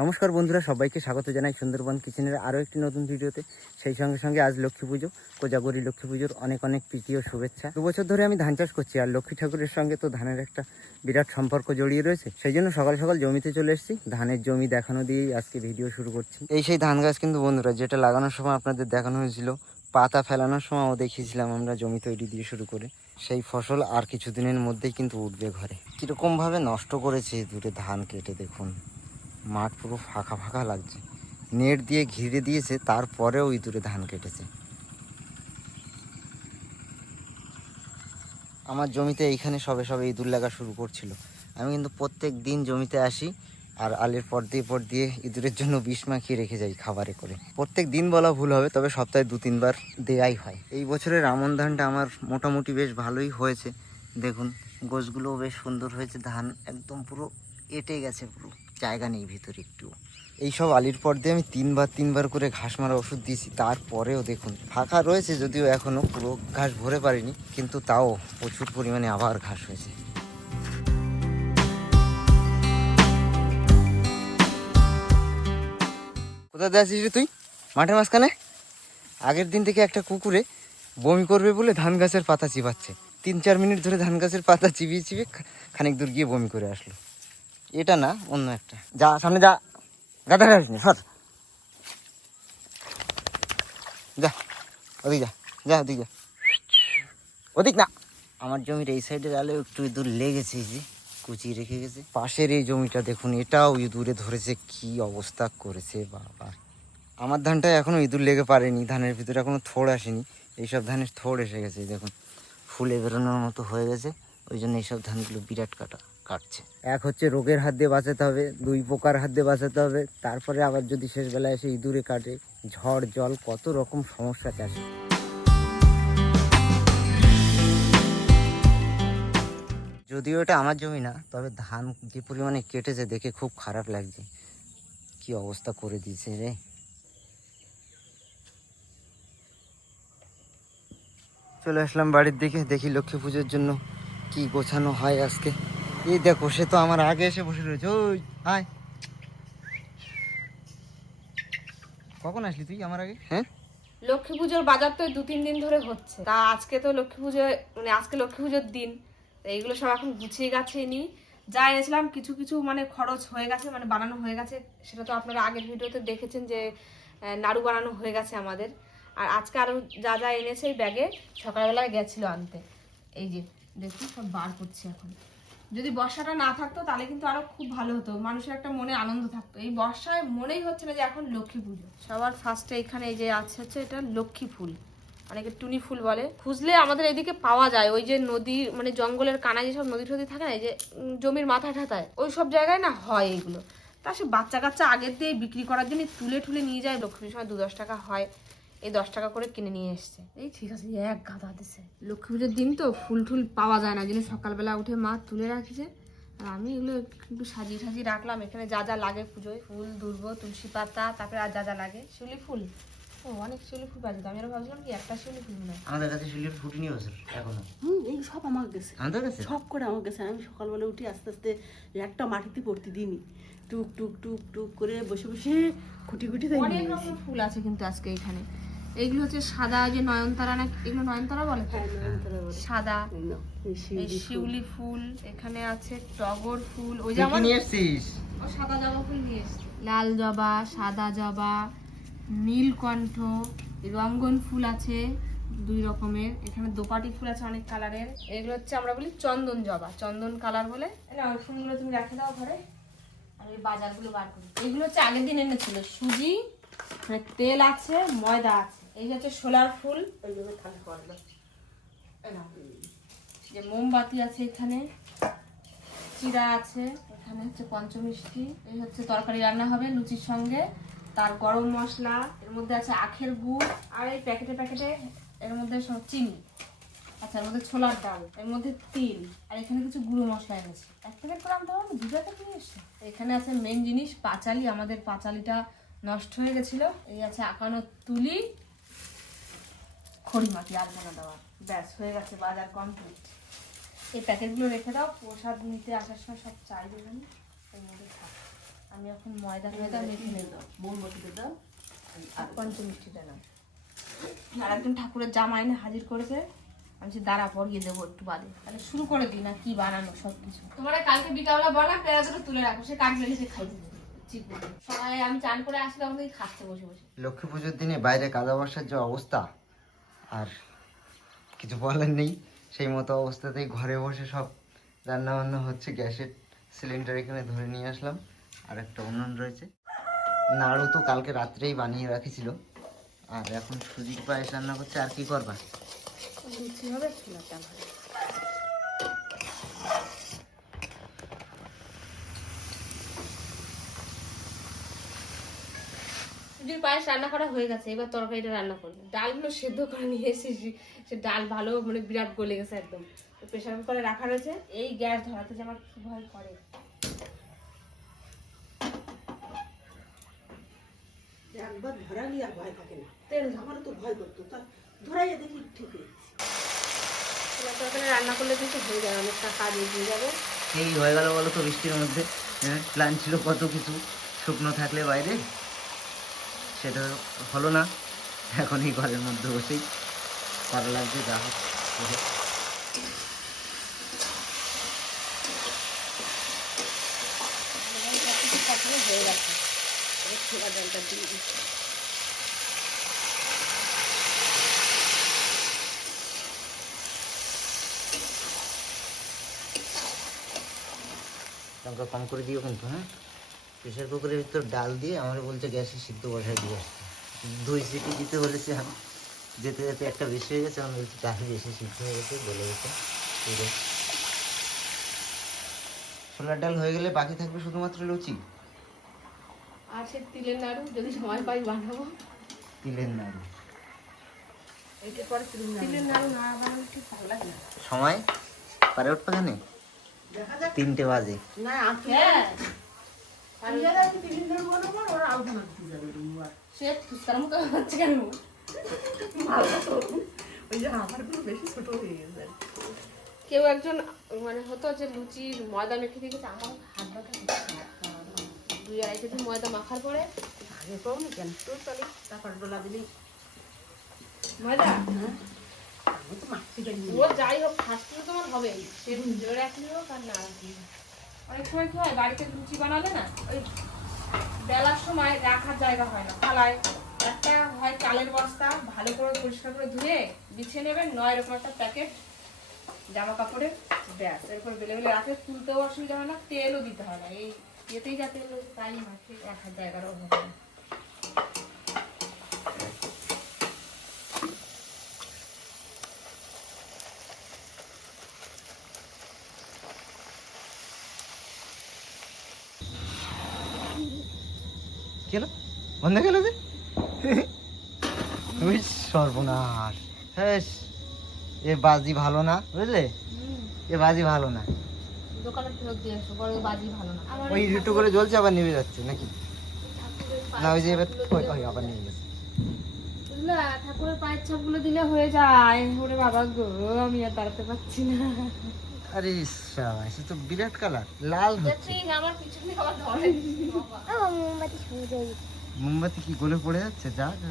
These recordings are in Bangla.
নমস্কার বন্ধুরা, সবাইকে স্বাগত জানাই সুন্দরবন কিচেনের আরও একটি নতুন ভিডিওতে। সেই সঙ্গে সঙ্গে আজ লক্ষ্মী পুজো, কোজাগরি লক্ষ্মী পুজোর অনেক অনেক প্রীতি ও শুভেচ্ছা। দু বছর ধরে আমি ধান চাষ করছি আর লক্ষ্মী ঠাকুরের সঙ্গে তো ধানের একটা বিরাট সম্পর্ক জড়িয়ে রয়েছে। সেই জন্য সকাল সকাল জমিতে চলে এসেছি। ধানের জমি দেখানো দিয়েই আজকে ভিডিও শুরু করছি। এই সেই ধান গাছ কিন্তু বন্ধুরা, যেটা লাগানোর সময় আপনাদের দেখানো হয়েছিল, পাতা ফেলানোর সময়ও দেখিয়েছিলাম আমরা জমি তৈরি দিয়ে শুরু করে। সেই ফসল আর কিছুদিনের মধ্যেই কিন্তু উঠবে ঘরে। কীরকমভাবে নষ্ট করেছে দূরে ধান কেটে দেখুন। মাঠ পুরো ফাঁকা ফাঁকা লাগছে। নেট দিয়ে ঘিরে দিয়েছে, তারপরেও ইঁদুরে ধান কেটেছে। আমার জমিতে এইখানে সবে সবে ইঁদুর লাগা শুরু করছিল। আমি কিন্তু প্রত্যেক দিন জমিতে আসি আর আলের পর দিয়ে পর দিয়ে ইঁদুরের জন্য বিষ মাখিয়ে রেখে যাই খাবারে করে। প্রত্যেক দিন বলা ভুল হবে, তবে সপ্তাহে দু তিনবার দেয়াই হয়। এই বছরের আমন ধানটা আমার মোটামুটি বেশ ভালোই হয়েছে। দেখুন, গোছগুলোও বেশ সুন্দর হয়েছে। ধান একদম পুরো এটে গেছে পুরো। জায়গা নেই ভিতরে একটু। এইসব আলির পর দিয়ে আমি তিনবার তিনবার করে ঘাস মারা ওষুধ দিয়েছি, তারপরেও দেখুন, ফাঁকা রয়েছে যদিও এখনও পুরো ঘাস ভরে পারিনি, কিন্তু তাও প্রচুর পরিমাণে আবার ঘাস হয়েছে। কোথায় দিয়ে আসিস রে তুই? মাঠের মাঝখানে? আগের দিন থেকে একটা কুকুরে বমি করবে বলে ধান গাছের পাতা চিবাচ্ছে। তিন চার মিনিট ধরে ধান গাছের পাতা চিবিয়ে চিবিয়ে খানিক দূর গিয়ে বমি করে আসলো। এটা না অন্য একটা। যা সামনে যা। গাদা গাড়িস না সর যা ওদিক যা যা ওদিক যা। ওদিক না। আমার জমির এই সাইডের আলো একটু ইঁদুর লেগেছে যে কুচিয়ে রেখে গেছে। পাশের এই জমিটা দেখুন এটাও ইঁদুরে ধরেছে কি অবস্থা করেছে বাবা। আমার ধানটা এখনও ইঁদুর লেগে পারেনি ধানের ভিতরে এখনও থোড় আসেনি। এইসব ধানের থোড় এসে গেছে দেখুন। ফুলে বেরোনোর মতো হয়ে গেছে ওই জন্য এইসব ধানগুলো বিরাট কাটা। কাটছে। এক হচ্ছে রোগের হাত দিয়ে বাঁচাতে হবে, দুই পোকার হাত দিয়ে বাঁচাতে হবে, তারপরে আবার যদি শেষ বেলায় এসে ইঁদুরে কাটে, ঝড়, জল, কত রকম সমস্যা চাষে। যদিও এটা আমার জমি না, তবে ধান যে পরিমাণে কেটেছে দেখে খুব খারাপ লাগছে। কি অবস্থা করে দিয়েছে রে। চলে আসলাম বাড়ির দিকে, দেখি লক্ষ্মী পুজোর জন্য কি গোছানো হয় আজকে। এই দেখো, সে তো আমার আগে এসে বসে রয়েছে। ওই হাই কখন আসলি তুই আমার আগে? হ্যাঁ? লক্ষ্মী পুজোর বাজার তো দু তিন দিন ধরে হচ্ছে। তা আজকে তো লক্ষ্মী পুজো মানে আজকে লক্ষ্মী পুজোর দিন। এইগুলো সব এখন গুছিয়ে গাছিয়ে নিই। যা এনেছিলাম, কিছু কিছু মানে খরচ হয়ে গেছে মানে বানানো হয়ে গেছে। সেটা তো আপনারা আগের ভিডিওতে দেখেছেন যে নাড়ু বানানো হয়ে গেছে আমাদের। আর আজকে আরও যা যা এনেছে এই ব্যাগে সকালবেলায় গেছিল আনতে। এই যে, দেখুন সব বার করছি এখন। যদি বর্ষাটা না থাকতো, তাহলে কিন্তু আরও খুব ভালো হতো। মানুষের একটা মনে আনন্দ থাকতো। এই বর্ষায় মনেই হচ্ছে না যে এখন লক্ষ্মী পুজো। সবার ফার্স্টে এখানে এই যে আছে হচ্ছে এটা লক্ষ্মী ফুল। অনেকে টুনি ফুল বলে। খুঁজলে আমাদের এদিকে পাওয়া যায়। ওই যে নদী মানে জঙ্গলের কানায় যেসব নদী টদী থাকে না, এই যে জমির মাথা ঠাতায়, ওই সব জায়গায় না হয় এইগুলো। তা সে বাচ্চা কাচ্চা আগের দিয়ে বিক্রি করার জন্য তুলে ঠুলে নিয়ে যায়। লক্ষ্মীর সময় দু দশ টাকা হয়। এই দশ টাকা করে কিনে নিয়ে এসছে। এই ঠিক আছে এক গাদা দিছে। লক্ষ্মী পুজোর দিন তো ফুল টুল পাওয়া যায় না জন্য সকালবেলা উঠে মা তুলে রাখছে। আর আমি এগুলো একটু সাজিয়ে সাজিয়ে রাখলাম এখানে যা যা লাগে পুজোয় ফুল দুর্ব তুলসী পাতা তারপরে আর যা যা লাগে শিউলি ফুল। ও অনেক শিউলি ফুল পাওয়া যেত আমি ভাবছিলাম কি একটা শিউলি ফুল হয়। আমাদের কাছে শুলির ফুটিনি বছর এখনও। হুম এই সব আমার গেছে। আমাদের কাছে? সব করে আমার গেছে। আমি সকালবেলা উঠি আস্তে আস্তে একটা মাটিতে পড়তে দিইনি। টুক টুক টুক টুক করে বসে বসে খুঁটি খুঁটি অনেক রকম ফুল আছে কিন্তু আজকে এখানে। এগুলো হচ্ছে সাদা যে নয়নতারা না এগুলো নয়নতারা বলে? সাদা। শিউলি ফুল। এখানে আছে টগর ফুল ওই আমার নিয়ে এসছিস? ও সাদা জবা ফুল নিয়ে এসছি। লাল জবা সাদা জবা নীলকণ্ঠ রঙ্গন ফুল আছে দুই রকমের। এখানে দোপাটি ফুল আছে অনেক কালারের। এগুলো হচ্ছে আমরা বলি চন্দন জবা। চন্দন কালার বলে? না ওই ফুলগুলো তুমি রেখে দাও ঘরে। আর ওই বাজারগুলো বার করি। এগুলো হচ্ছে আগের দিন এনেছিল। সুজি মানে তেল আছে ময়দা আছে। এই হচ্ছে সোলার ফুল। যে মোমবাতি আছে এখানে চিরা আছে এখানে হচ্ছে পঞ্চমিষ্টি এই হচ্ছে তরকারি রান্না হবে লুচির সঙ্গে তার গরম মশলা এর মধ্যে আছে আখের গুড় আর এই প্যাকেটে প্যাকেটে এর মধ্যে সব চিনি আচ্ছা এর মধ্যে ছোলার ডাল এর মধ্যে তিল আর এখানে কিছু গুঁড়ো মশলা এনেছি। এক প্যাকেট করে আনতে পারব? দু প্যাকেট নিয়ে এসছে এখানে আছে মেন জিনিস পাঁচালি আমাদের পাঁচালিটা নষ্ট হয়ে গেছিল এই আছে আঁকানো তুলি খড়ি মাটি আলপনা দেওয়া ব্যাস হয়ে গেছে বাজার কমপ্লিট এই প্যাকেটগুলো রেখে দাও প্রসাদ নিতে আসার সময় সব চাই দেবেন এর মধ্যে থাক। আমি এখন ময়দা ময়দা মেখে নিয়ে নেব মোমবাতিতে দাও আর পঞ্চমিষ্টিটা নাও আর একজন ঠাকুরের জামা এনে হাজির করেছে। আমি সে দাঁড়া পরিয়ে দেবো একটু বাদে। তাহলে শুরু করে দিই না কি বানানো সব কিছু তোমরা কালকে বিকালবেলা বানা পেঁয়াজ দুটো তুলে রাখো সে লেগে সে খাই সবাই আমি চান করে আসলে আমাকে খাচ্ছে বসে বসে। লক্ষ্মী পুজোর দিনে বাইরে কাদা বর্ষার যে অবস্থা আর কিছু বলার নেই। সেই মতো অবস্থাতেই ঘরে বসে সব রান্না বান্না হচ্ছে, গ্যাসের সিলিন্ডার এখানে ধরে নিয়ে আসলাম। আর একটা উনুন রয়েছে। নাড়ু তো কালকে রাত্রেই বানিয়ে রাখেছিল। আর এখন সুজির পায়েস রান্না করছে, আর কি করবা? হবে ছোলার ডাল হবে সুজির পায়েস রান্না করা হয়ে গেছে এবার তরকারিটা রান্না করব। ডালগুলো সেদ্ধ করে নিয়ে এসেছি। সে ডাল ভালো মানে বিরাট গলে গেছে একদম। প্রেশার কুকারে রাখা রয়েছে। এই গ্যাস ধরাতে যে আমার কি ভয় করে। একবার ধরালি আর ভয় থাকে না। তেল আমারও তো ভয় করতো। তা ধরাইয়া দেখি ঠিক হয়ে তরকারি রান্না করলে কিন্তু হয়ে যাবে অনেকটা কাজ এগিয়ে যাবে। এই হয়ে গেল বলো তো বৃষ্টির মধ্যে। প্ল্যান ছিল কত কিছু শুকনো থাকলে বাইরে। সেটা হলো না এখন এই ঘরের মধ্যে বসেই ভালো লাগছে যা হোক করে। হয়ে লঙ্কা কম করে দিও কিন্তু হ্যাঁ প্রেশার কুকারের ভিতর ডাল দিয়ে আমার বলছে গ্যাসে সিদ্ধ বসাই দিয়ে আসতে। দুই সিটি দিতে বলেছে আমি। যেতে যেতে একটা বেশি হয়ে গেছে আমি বলছি ডাল বেশি সিদ্ধ হয়ে গেছে বলে গেছে। পুরো ছোলার ডাল হয়ে গেলে বাকি থাকবে শুধুমাত্র লুচি? আর সে তিলের নাড়ু যদি সময় পাই বানাবো। তিলের নাড়ু। সময়? পারে উঠবে কেন তিনটে বাজে। না সে ফুচকার মতো হচ্ছে কেন ওই যে আমার বেশি ছোট হয়ে গেছে কেউ একজন মানে হতো যে লুচির ময়দা মেখে দিয়ে গেছে আমার হাত ব্যথা দুই আড়াই কেজি ময়দা মাখার পরে আগে পাও না কেন তো চলে তারপর ডোলা দিলি। ময়দা? হ্যাঁ। ও যাই হোক ফার্স্ট তোমার হবে সে জোরে রাখলে হোক আর না। অনেক সময় কি হয়, বাড়িতে লুচি বানালে না, ওই বেলার সময় রাখার জায়গা হয় না। থালায় একটা হয় চালের বস্তা, ভালো করে পরিষ্কার করে ধুয়ে বিছিয়ে নেবেন, নয় এরকম একটা প্যাকেট জামা কাপড়ে ব্যাস, এরপর বেলে বেলে রাখে তুলতেও অসুবিধা হয় না, তেলও দিতে হয় না। এই যেতেই যা তেল, তাই মাঠে রাখার জায়গার অভাব হলো বন্ধ গেল যে? সর্বনাশ। হ্যাঁ এ বাজি ভালো না বুঝলে? এ বাজি ভালো না। ওই একটু করে জ্বলছে আবার নিভে যাচ্ছে নাকি? না ওই যে এবার ওই আবার নিভে যাচ্ছে। ঠাকুরের পায়ের ছাপগুলো দিলে হয়ে যায়। ওরে বাবা গো আমি আর দাঁড়াতে পারছি না। আরে শাবাশ, সে তো বিরাট কালার লাল হচ্ছে। আমার পিছনে আবার ধরে। মোমবাতি কি গলে পড়ে যাচ্ছে? যা যা।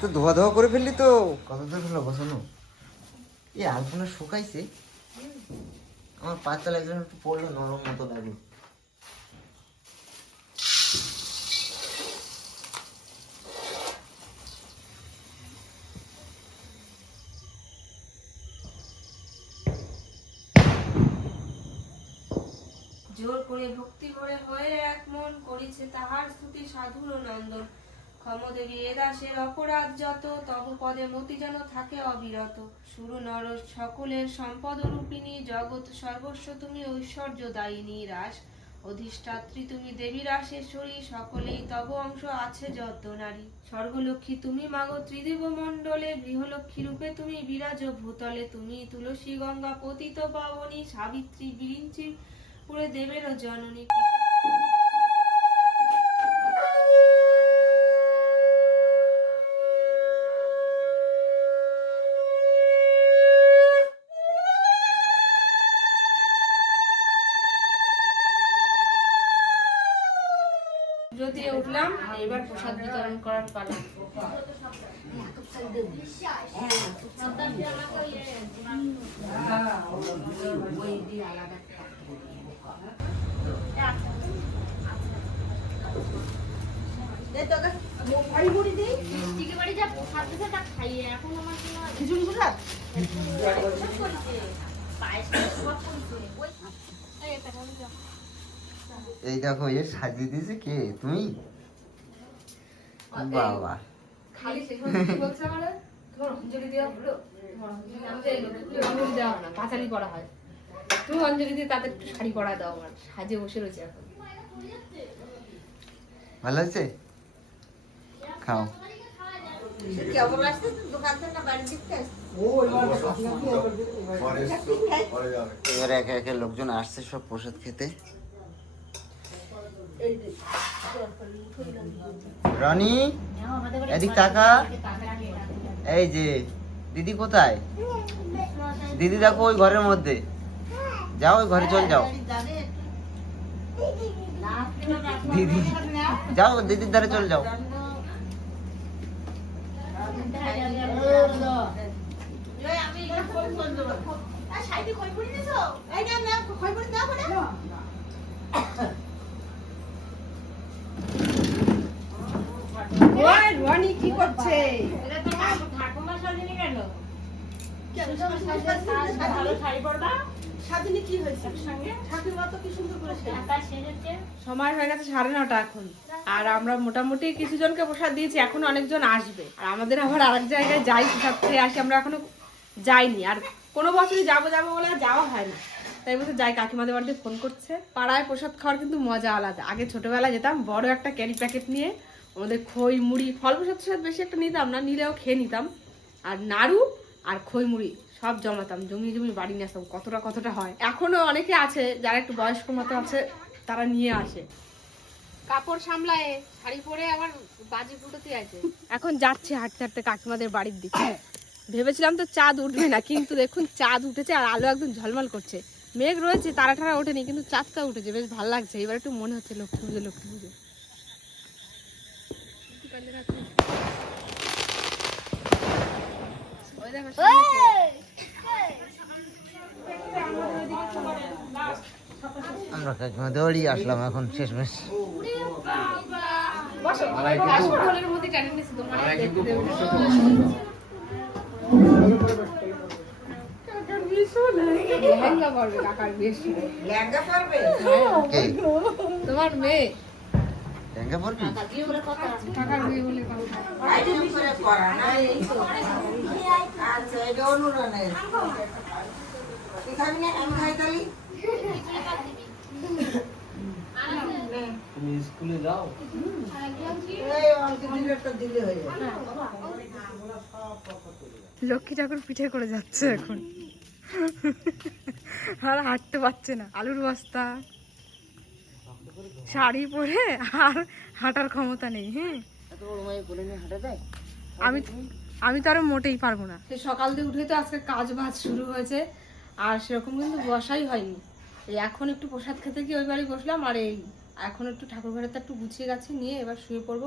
তো ধোয়া ধোয়া করে ফেললি তো। কত দূর হলো বসানো এই আলপনা শুকাইছে। আমার পা চালা একজন একটু পড়ল নরম মতো লাগল। জোর করে ভক্তি ভরে হয়ে এক মন করিছে তাহার স্তুতি সাধুর নন্দন। ক্ষমদেবী এ দাসের অপরাধ যত, তব পদে মতি যেন থাকে অবিরত। শুরু নর, সকলের সম্পদ রূপিণী জগৎ, সর্বস্ব তুমি ঐশ্বর্য দায়িনী রাস। অধিষ্ঠাত্রী তুমি দেবী রাসেশ্বরী সকলেই তব অংশ আছে যত নারী। স্বর্গলক্ষ্মী তুমি মাগো ত্রিদেব মণ্ডলে, গৃহলক্ষ্মী রূপে তুমি বিরাজ ভূতলে। তুমি তুলসী গঙ্গা পতিত পাবনী, সাবিত্রী বিরিঞ্চি পুরে দেবেরও জননী। দিয়ে উঠলাম এবার প্রসাদ বিতরণ করার পালা। আলাদা এই দেখো এ সাজিয়ে দিয়েছে কে? তুমি? বাবা। খালি বলছে আমারে তোমার অঞ্জলি দেওয়া হলো তোমার অঞ্জলি আমাদের অঞ্জলি দেওয়া না পাঁচালি করা হয়। তুমি অঞ্জলি দিয়ে তাদের একটু শাড়ি পরা দাও আমার। সাজে বসে রয়েছে এখন। ভালো আছে? খাও। এবার একে একে লোকজন আসছে সব প্রসাদ খেতে। রনি এদিক তাকা। এই যে দিদি কোথায়? দিদি দেখো ওই ঘরের মধ্যে। যাও ওই ঘরে চল যাও। দিদি যাও দিদির ধারে চল যাও। ওই রনি কি করছে? স্বাধীনে কি হয়েছে ঠাকুরমা তো কি সুন্দর করে সেজেছে। সময় হয়ে গেছে সাড়ে নটা এখন। আর আমরা মোটামুটি কিছু জনকে প্রসাদ দিয়েছি এখন অনেকজন আসবে। আর আমাদের আবার আরেক জায়গায় যাই প্রসাদ খেয়ে আসি আমরা এখনও যাইনি। আর কোনো বছরই যাব যাব বলে আর যাওয়া হয় না। তাই বলতে যাই কাকিমাদের বাড়িতে ফোন করছে। পাড়ায় প্রসাদ খাওয়ার কিন্তু মজা আলাদা। আগে ছোটবেলায় যেতাম বড় একটা ক্যারি প্যাকেট নিয়ে আমাদের খই মুড়ি ফল প্রসাদ প্রসাদ বেশি একটা নিতাম না নিলেও খেয়ে নিতাম। আর নাড়ু আর খই মুড়ি সব জমাতাম জমি জমি বাড়ি নিয়ে আসতাম কতটা কতটা হয়। এখনও অনেকে আছে যারা একটু বয়স্ক মতো আছে তারা নিয়ে আসে। কাপড় সামলায় শাড়ি পরে আবার বাজি ফুটোতে আছে এখন যাচ্ছে হাঁটতে হাঁটতে কাকিমাদের বাড়ির দিকে। ভেবেছিলাম তো চাঁদ উঠবে না কিন্তু দেখুন চাঁদ উঠেছে আর আলো একদম ঝলমল করছে। মেঘ রয়েছে তারা টারা ওঠেনি কিন্তু চাঁদটা উঠেছে বেশ ভালো লাগছে। এবার একটু মনে হচ্ছে লক্ষ্মী পুজো লক্ষ্মী পুজো। আমরা কাকিমা দৌড়িয়ে আসলাম এখন শেষ মেশ বসো বসো ঢোলের মধ্যে কেন নিছি তোমার দেখতে দেবো না। কাকার বিয়ে শুনে। লেহেঙ্গা বলে লক্ষ্মী ঠাকুর পিঠে করে যাচ্ছে এখন। আর হাঁটতে পারছে না আলুর বস্তা। শাড়ি পরে আর হাঁটার ক্ষমতা নেই হ্যাঁ। আমি আমি তো আরও মোটেই পারব না। সে সকাল দিয়ে উঠে তো আজকে কাজ বাজ শুরু হয়েছে, আর সেরকম কিন্তু বসাই হয়নি। এই এখন একটু প্রসাদ খেতে গিয়ে ওই বাড়ি বসলাম, আর এই এখন একটু ঠাকুর ঘরেতে একটু গুছিয়ে গেছে নিয়ে এবার শুয়ে পড়ব।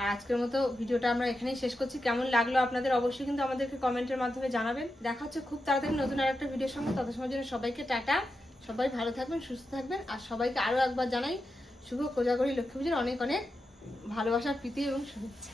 আর আজকের মতো ভিডিওটা আমরা এখানেই শেষ করছি। কেমন লাগল আপনাদের অবশ্যই কিন্তু আমাদেরকে কমেন্টের মাধ্যমে জানাবেন। দেখা হচ্ছে খুব তাড়াতাড়ি নতুন আর একটা ভিডিওর সঙ্গে। তত সময় জন্য সবাইকে টাটা। সবাই ভালো থাকবেন, সুস্থ থাকবেন। আর সবাইকে আরও একবার জানাই, শুভ কোজাগরী লক্ষ্মী পুজোর অনেক অনেক ভালোবাসা, প্রীতি এবং শুভেচ্ছা।